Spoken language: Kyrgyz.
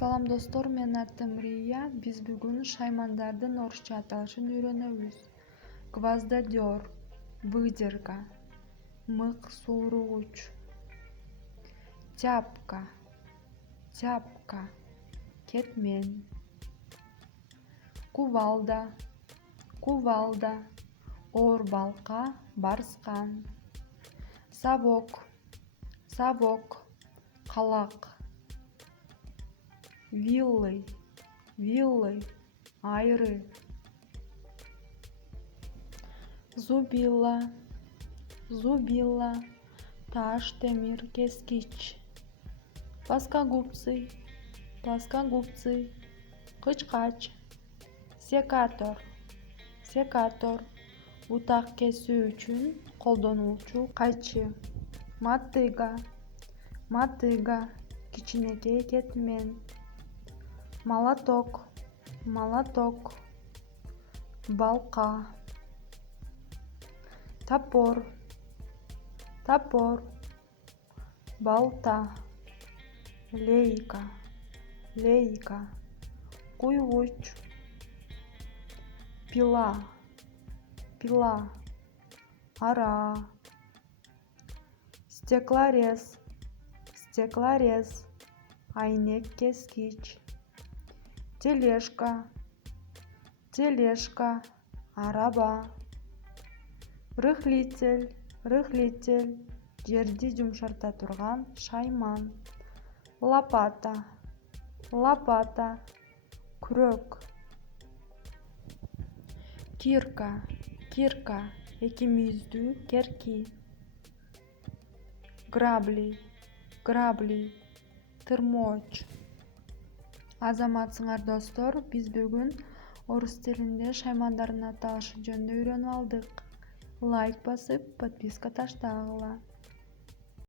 Салам достор, мен атым Рия. Биз бүгүн шаймандардын орусча аталышын үйрөнөбүз. Гвоздодер, выдерга, мык сууругуч. Тяпка, тяпка, кетмен. Кувалда, кувалда, оор балка, барскан. Савок, савок, калак. Виллы, виллы, айры. Зубилла, зубилла, таш темир кескич. Плоскогубцы, плоскогубцы, кычкач. Секатор, секатор, бутак кесүү үчүн колдонулчу кайчы. Мотыга, мотыга, кичинекей кетмен. Молоток, молоток, балка. Топор, топор, балта. Лейка, лейка, куйгуч. Пила, пила, ара. Стеклорез, стеклорез, айнек кескич. Тележка, тележка, араба. Рыхлитель, рыхлитель, жерди жумшарта турган шайман. Лопата, лопата, күрөк. Кирка, кирка, эки мүйүздүү керки. Грабли, грабли, тырмоч. Азаматсыңар достор, биз бүгүн орус тилинде шаймандардын аталышы жөнүндө үйрөнүп алдык. Лайк басып, подписка таштагыла.